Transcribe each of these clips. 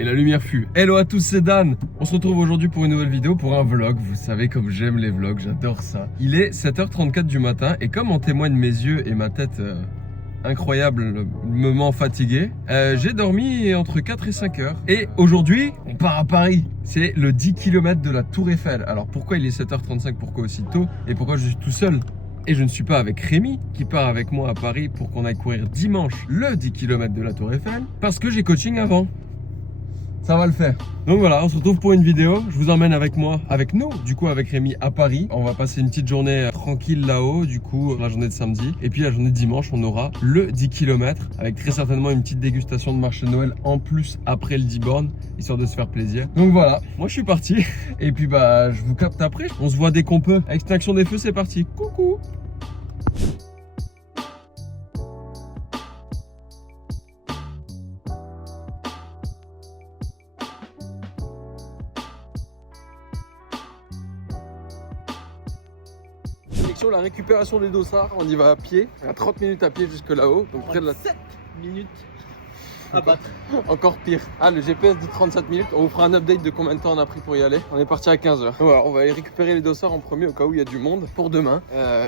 Et la lumière fut. Hello à tous, c'est Dan. On se retrouve aujourd'hui pour une nouvelle vidéo, pour un vlog. Vous savez comme j'aime les vlogs, j'adore ça. Il est 7h34 du matin et comme en témoignent mes yeux et ma tête incroyablement fatigué, j'ai dormi entre 4 et 5 heures. Et aujourd'hui, on part à Paris. C'est le 10 km de la Tour Eiffel. Alors pourquoi il est 7h35, pourquoi aussi tôt et pourquoi je suis tout seul? Et je ne suis pas avec Rémi qui part avec moi à Paris pour qu'on aille courir dimanche le 10 km de la Tour Eiffel parce que j'ai coaching avant. Ça va le faire. Donc voilà, on se retrouve pour une vidéo. Je vous emmène avec moi, avec nous, du coup avec Rémi à Paris. On va passer une petite journée tranquille là-haut, du coup la journée de samedi. Et puis la journée de dimanche, on aura le 10 km avec très certainement une petite dégustation de marché de Noël en plus après le 10 bornes, histoire de se faire plaisir. Donc voilà, moi je suis parti. Et puis bah je vous capte après. On se voit dès qu'on peut. Extinction des feux, c'est parti. Coucou. La récupération des dossards, on y va à pied, à 30 minutes à pied jusque là-haut, donc près de la 7 minutes à battre. Encore pire. Ah, le GPS dit 37 minutes, on vous fera un update de combien de temps on a pris pour y aller. On est parti à 15h. Voilà, on va aller récupérer les dossards en premier au cas où il y a du monde pour demain.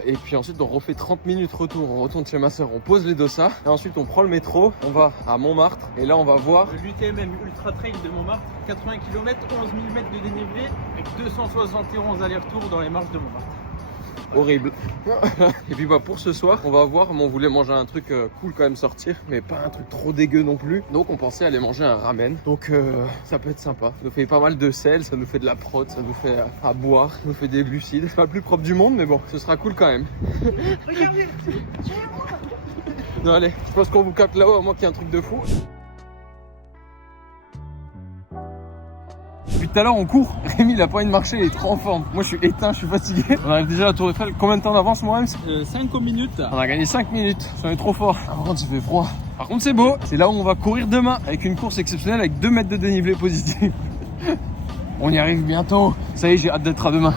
Et puis ensuite on refait 30 minutes retour, on retourne chez ma soeur, on pose les dossards. Et ensuite on prend le métro, on va à Montmartre et là on va voir L'UTMM Ultra Trail de Montmartre, 80 km, 11 000 mètres de dénivelé avec 271 allers-retours dans les marches de Montmartre. horrible. Et puis bah pour ce soir on va voir, mais on voulait manger un truc cool quand même, sortir, mais pas un truc trop dégueu non plus. Donc on pensait aller manger un ramen. Donc ça peut être sympa. Ça nous fait pas mal de sel, ça nous fait de la prot, ça nous fait à boire, ça nous fait des glucides. C'est pas le plus propre du monde, mais bon, ce sera cool quand même. Regardez, Non allez, je pense qu'on vous capte là-haut à moins qu'il y ait un truc de fou. Depuis tout à l'heure on court, Rémi il a pas envie de marcher, il est trop en forme. Moi je suis éteint, je suis fatigué. On arrive déjà à la Tour Eiffel, combien de temps d'avance moi 5 minutes. On a gagné 5 minutes, ça est trop fort. Par contre il fait froid. Par contre c'est beau, c'est là où on va courir demain avec une course exceptionnelle avec 2 mètres de dénivelé positif. On y arrive bientôt. Ça y est, j'ai hâte d'être à demain.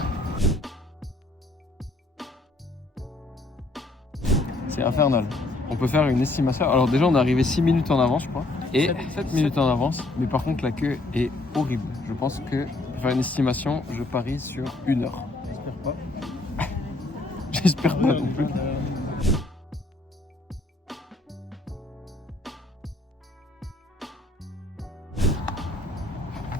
C'est infernal. On peut faire une estimation. Alors déjà on est arrivé 6 minutes en avance je crois. Et 7 minutes en avance. Mais par contre la queue est horrible. Je pense que pour faire une estimation, je parie sur 1 heure. J'espère pas. J'espère pas non plus.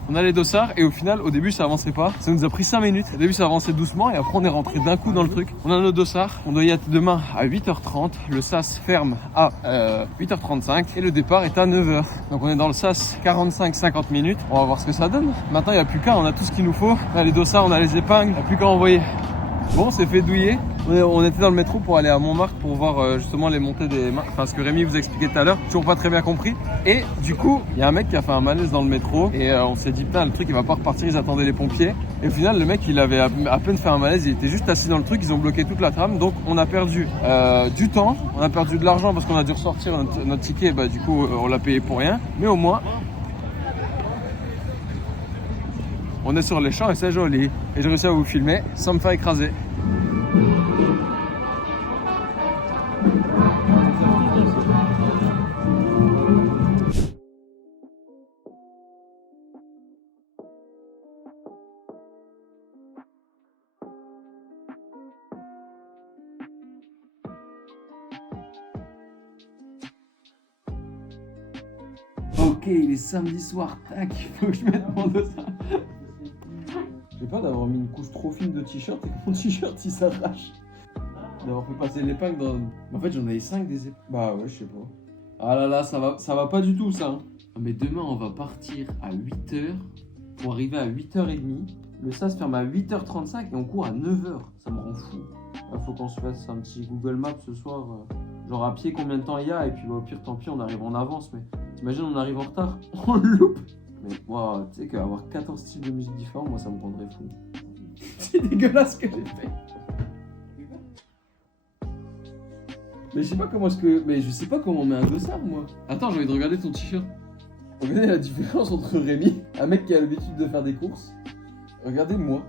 On a les dossards et au final au début ça avançait pas, ça nous a pris 5 minutes. Au début ça avançait doucement et après on est rentré d'un coup dans le truc. On a nos dossards, on doit y être demain à 8h30, le sas ferme à 8h35 et le départ est à 9h. Donc on est dans le sas 45-50 minutes, on va voir ce que ça donne. Maintenant il n'y a plus qu'à, on a tout ce qu'il nous faut. On a les dossards, on a les épingles, il n'y a plus qu'à envoyer. Bon, c'est fait douiller. On était dans le métro pour aller à Montmartre pour voir justement les montées des marches. Enfin, ce que Rémi vous expliquait tout à l'heure, toujours pas très bien compris. Et du coup, il y a un mec qui a fait un malaise dans le métro et on s'est dit putain, le truc il va pas repartir, ils attendaient les pompiers. Et au final, le mec il avait à peine fait un malaise, il était juste assis dans le truc, ils ont bloqué toute la trame. Donc on a perdu du temps, on a perdu de l'argent parce qu'on a dû ressortir notre ticket, bah du coup on l'a payé pour rien. Mais au moins, on est sur les champs et c'est joli. Et j'ai réussi à vous filmer sans me faire écraser. Ok, il est samedi soir, tac, il faut que je mette mon dossard. J'ai peur d'avoir mis une couche trop fine de t-shirt et que mon t-shirt il s'arrache. D'avoir fait passer l'épingle dans... En fait j'en avais 5 des épingles. Bah ouais, je sais pas. Ah là là, ça va pas du tout ça. Hein. Mais demain on va partir à 8h pour arriver à 8h30. Le SAS ferme à 8h35 et on court à 9h. Ça me rend fou. Il faut qu'on se fasse un petit Google Maps ce soir. Genre à pied combien de temps il y a et puis bah, au pire tant pis on arrive en avance. Mais t'imagines on arrive en retard, on le loupe. Mais wow, tu sais qu'avoir 14 styles de musique différents, moi ça me rendrait fou. C'est dégueulasse ce que j'ai fait. Mais je sais pas comment est-ce que... Mais je sais pas comment on met un dossard moi. Attends, j'ai envie de regarder ton t-shirt. Regardez la différence entre Rémi, un mec qui a l'habitude de faire des courses. Regardez moi.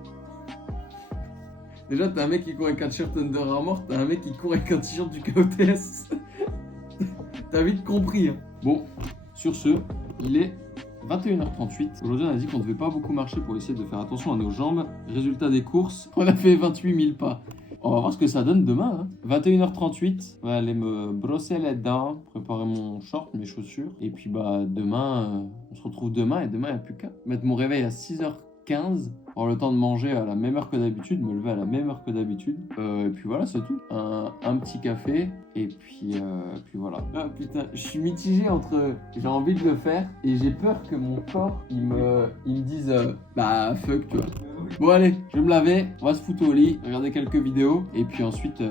Déjà t'as un mec qui court avec un t-shirt Under Armour, t'as un mec qui court avec un t-shirt du KOTS. T'as vite compris hein. Bon, sur ce, il est 21h38. Aujourd'hui, on a dit qu'on ne devait pas beaucoup marcher pour essayer de faire attention à nos jambes. Résultat des courses, on a fait 28 000 pas. On va voir ce que ça donne demain. Hein. 21h38, on va aller me brosser les dents, préparer mon short, mes chaussures. Et puis bah demain, on se retrouve demain et demain il n'y a plus qu'à mettre mon réveil à 6h15. Avoir le temps de manger à la même heure que d'habitude, me lever à la même heure que d'habitude. Et puis voilà, c'est tout. Un petit café et puis voilà. Ah putain, je suis mitigé entre j'ai envie de le faire et j'ai peur que mon corps il me dise bah fuck, tu vois. Bon allez, je vais me laver, on va se foutre au lit, regarder quelques vidéos et puis ensuite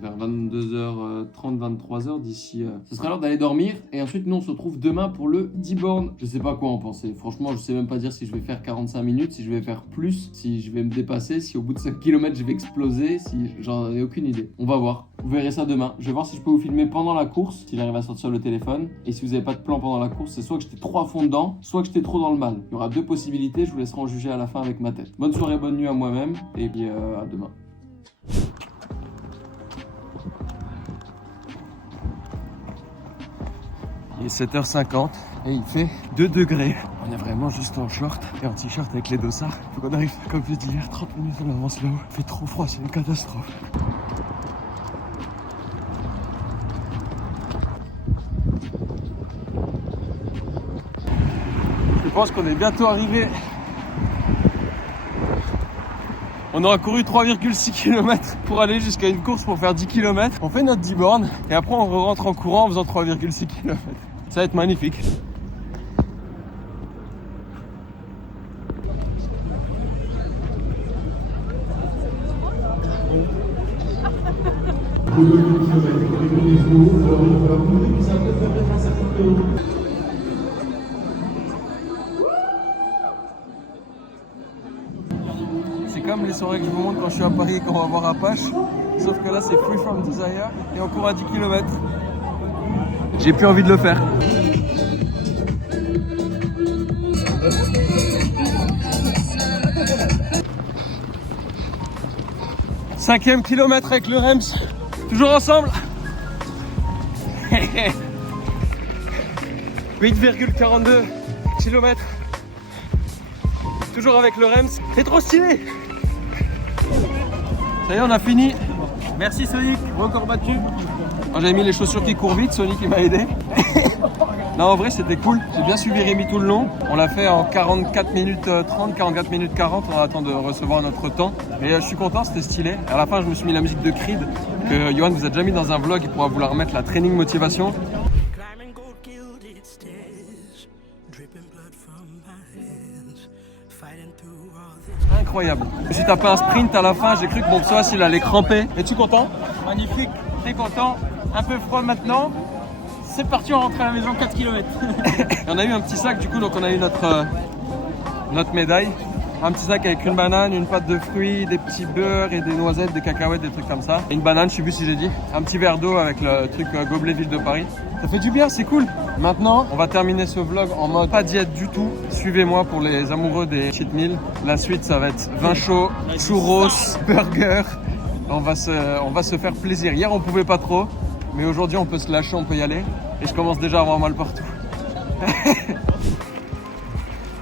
vers 22h30, 23h d'ici, ce sera l'heure d'aller dormir et ensuite nous on se retrouve demain pour le 10 bornes. Je sais pas quoi en penser, franchement je sais même pas dire si je vais faire 45 minutes, si je vais faire plus, si je vais me dépasser, si au bout de 5 km je vais exploser, si j'en ai aucune idée. On va voir, vous verrez ça demain. Je vais voir si je peux vous filmer pendant la course, si j'arrive à sortir le téléphone et si vous avez pas de plan pendant la course, c'est soit que j'étais trop à fond dedans, soit que j'étais trop dans le mal. Il y aura deux possibilités, je vous laisserai en juger à la fin avec ma tête. Bonne soirée, bonne nuit à moi-même et puis à demain. Il est 7h50 et il fait 2 degrés. On est vraiment juste en short et en t-shirt avec les dossards. Faut qu'on arrive, comme je dis hier, 30 minutes en avance là-haut. Il fait trop froid, c'est une catastrophe. Je pense qu'on est bientôt arrivé. On aura couru 3,6 km pour aller jusqu'à une course pour faire 10 km. On fait notre 10 bornes et après on rentre en courant en faisant 3,6 km. Ça va être magnifique. C'est comme les soirées que je vous montre quand je suis à Paris et qu'on va voir Apache. Sauf que là c'est Free From Desire et on court à 10 km. J'ai plus envie de le faire. Cinquième kilomètre avec le Rems. Toujours ensemble. 8,42 km. Toujours avec le Rems. C'est trop stylé. Ça y est, on a fini. Merci Sonic, record battu. J'avais mis les chaussures qui courent vite, Sonic qui m'a aidé. Non, en vrai c'était cool, j'ai bien suivi Rémi tout le long. On l'a fait en 44 minutes 30, 44 minutes 40, on attend de recevoir notre temps. Mais je suis content, c'était stylé. À la fin je me suis mis la musique de Creed, que Johan vous a déjà mis dans un vlog, il pourra vous la remettre, la training motivation. Incroyable. Je me suis tapé un sprint à la fin, j'ai cru que mon psoas il allait cramper. Es-tu content? Magnifique, très content. Un peu froid maintenant. C'est parti, on rentre à la maison 4 km. On a eu un petit sac du coup, donc on a eu notre médaille. Un petit sac avec une banane, une pâte de fruits, des petits beurres et des noisettes, des cacahuètes, des trucs comme ça. Et une banane, je sais plus si j'ai dit. Un petit verre d'eau avec le truc gobelet ville de Paris. Ça fait du bien, c'est cool. Maintenant, on va terminer ce vlog en mode pas diète du tout. Suivez-moi pour les amoureux des cheat meals. La suite, ça va être vin chaud, churros, burger. On va se faire plaisir. Hier, on pouvait pas trop. Mais aujourd'hui, on peut se lâcher, on peut y aller. Et je commence déjà à avoir mal partout.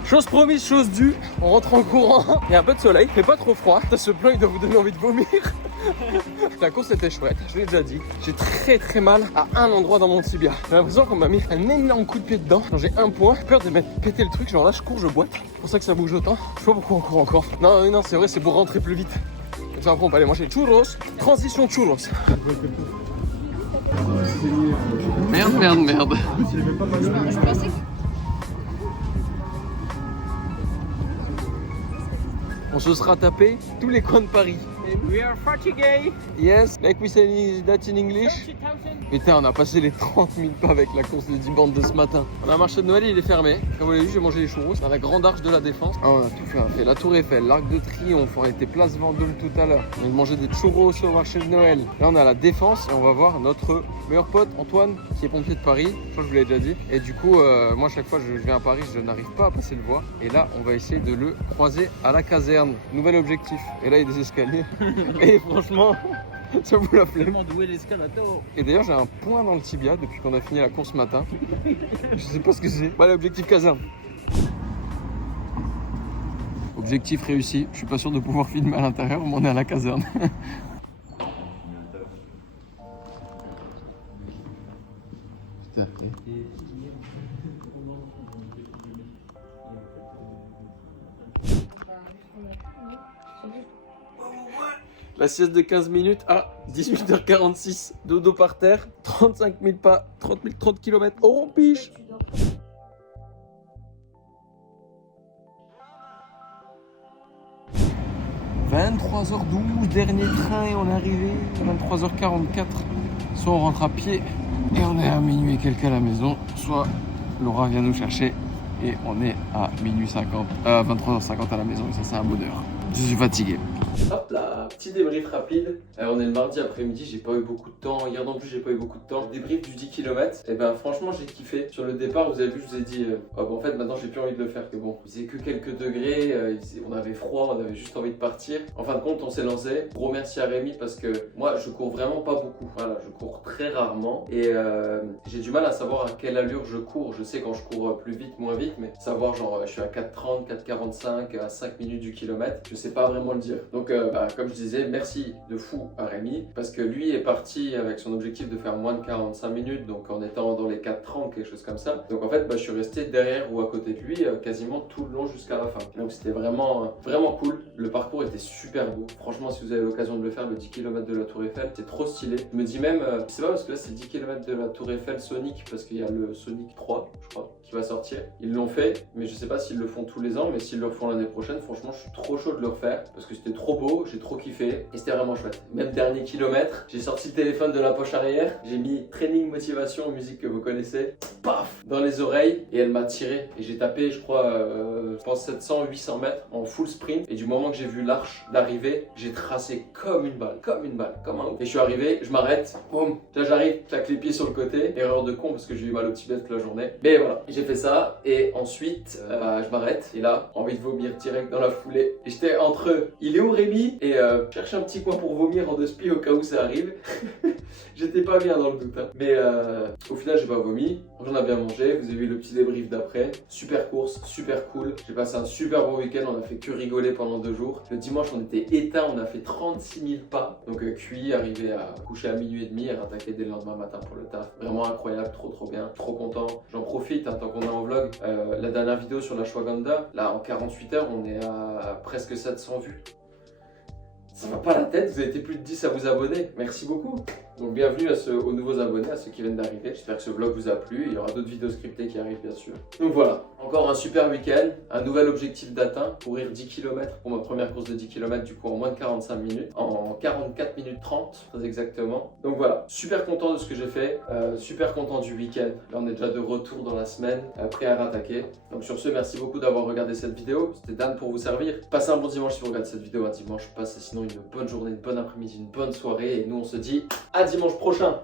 Chose promise, chose due. On rentre en courant. Il y a un peu de soleil, mais pas trop froid. Ce plan, il doit vous donner envie de vomir. La course était chouette, je l'ai déjà dit. J'ai très mal à un endroit dans mon tibia. J'ai l'impression qu'on m'a mis un énorme coup de pied dedans. J'ai un point, j'ai peur de mettre péter le truc. Genre là, je cours, je boite. C'est pour ça que ça bouge autant. Je sais pas pourquoi on court encore. Non, c'est vrai, c'est pour rentrer plus vite. Comme ça, après, on peut aller manger churros. Transition churros. Merde. On se sera tapé tous les coins de Paris. We are fatigué. Yes, like we say that in English. Putain, on a passé les 30 000 pas avec la course de 10 bandes de ce matin. On a un marché de Noël, il est fermé. Comme vous l'avez vu, j'ai mangé les churros dans la grande arche de la Défense. On a tout fait. On a fait la Tour Eiffel, l'Arc de Triomphe, on était place Vendôme tout à l'heure. On a mangé des churros au marché de Noël. Là, on a la Défense et on va voir notre meilleur pote Antoine, qui est pompier de Paris. Je crois que je vous l'ai déjà dit. Et du coup, moi, chaque fois que je viens à Paris, je n'arrive pas à passer le voir. Et là, on va essayer de le croiser à la caserne. Nouvel objectif. Et là, il y a des escaliers. Et franchement, ça vous la flemme. D'où est l'escalator? Et d'ailleurs, j'ai un point dans le tibia depuis qu'on a fini la course ce matin. Je sais pas ce que c'est. Bah, l'objectif caserne. Objectif réussi. Je suis pas sûr de pouvoir filmer à l'intérieur, mais on est à la caserne. La sieste de 15 minutes à 18h46. Dodo par terre, 35 000 pas, 30 km. Oh, on piche. 23h12, dernier train et on est arrivé. 23h44. Soit on rentre à pied et on est à minuit et quelques à la maison, soit Laura vient nous chercher et on est à minuit 50, 23h50 à la maison et ça c'est un bonheur. Je suis fatigué. Hop là, petit débrief rapide. On est le mardi après-midi, j'ai pas eu beaucoup de temps. Hier non plus, j'ai pas eu beaucoup de temps. Débrief du 10 km. Et ben franchement, j'ai kiffé. Sur le départ, vous avez vu, je vous ai dit, oh, bon, en fait, maintenant j'ai plus envie de le faire. Que bon, il faisait que quelques degrés, on avait froid, on avait juste envie de partir. En fin de compte, on s'est lancé. Gros merci à Rémi parce que moi, je cours vraiment pas beaucoup. Voilà, je cours très rarement et j'ai du mal à savoir à quelle allure je cours. Je sais quand je cours plus vite, moins vite, mais savoir genre, je suis à 4,30, 4,45, à 5 minutes du kilomètre, je sais pas vraiment le dire. Donc, comme je disais, merci de fou à Rémi parce que lui est parti avec son objectif de faire moins de 45 minutes, donc en étant dans les 4,30, quelque chose comme ça. Donc en fait, je suis resté derrière ou à côté de lui quasiment tout le long jusqu'à la fin. Donc c'était vraiment, vraiment cool. Le parcours était super beau. Franchement, si vous avez l'occasion de le faire, le 10 km de la Tour Eiffel, c'est trop stylé. Je me dis même, c'est pas parce que là c'est 10 km de la Tour Eiffel Sonic, parce qu'il y a le Sonic 3, je crois, qui va sortir. Ils l'ont fait, mais je sais pas s'ils le font tous les ans, mais s'ils le refont l'année prochaine, franchement, je suis trop chaud de le refaire parce que c'était trop beau, j'ai trop kiffé et c'était vraiment chouette. Même dernier kilomètre, j'ai sorti le téléphone de la poche arrière, j'ai mis training motivation, musique que vous connaissez, paf, dans les oreilles et elle m'a tiré et j'ai tapé, je crois, je pense 700, 800 mètres en full sprint et du moment que j'ai vu l'arche d'arrivée, j'ai tracé comme une balle, comme un ouf. Et je suis arrivé, je m'arrête, boum, là j'arrive, claque les pieds sur le côté, erreur de con parce que j'ai eu mal au petit bête toute la journée. Mais voilà, j'ai fait ça et ensuite je m'arrête et là, envie de vomir direct dans la foulée. Et j'étais entre eux, il est où Rémi? Et je cherche un petit coin pour vomir en deux split au cas où ça arrive. J'étais pas bien dans le doute, hein. Mais au final j'ai pas vomi, j'en ai bien mangé, vous avez vu le petit débrief d'après. Super course, super cool, j'ai passé un super bon week-end, on a fait que rigoler pendant 2 jours. Le dimanche on était éteint, on a fait 36 000 pas, donc cuit, arrivé à coucher à minuit et demi et rattaquer dès le lendemain matin pour le taf. Vraiment incroyable, trop bien, trop content. J'en profite tant qu'on est en vlog, la dernière vidéo sur la Ashwagandha, là en 48 heures on est à presque 700 vues. Ça va pas la tête, vous avez été plus de 10 à vous abonner, merci beaucoup. Donc bienvenue aux nouveaux abonnés, à ceux qui viennent d'arriver. J'espère que ce vlog vous a plu, il y aura d'autres vidéos scriptées qui arrivent bien sûr. Donc voilà, encore un super week-end, un nouvel objectif d'atteint, courir 10 km pour ma première course de 10 km du coup en moins de 45 minutes, en 44 minutes 30 très exactement. Donc voilà, super content de ce que j'ai fait, super content du week-end. Là on est déjà de retour dans la semaine, prêt à rattaquer. Donc sur ce, merci beaucoup d'avoir regardé cette vidéo, c'était Dan pour vous servir. Passez un bon dimanche si vous regardez cette vidéo un dimanche, passez sinon une bonne journée, une bonne après-midi, une bonne soirée et nous on se dit à dimanche prochain.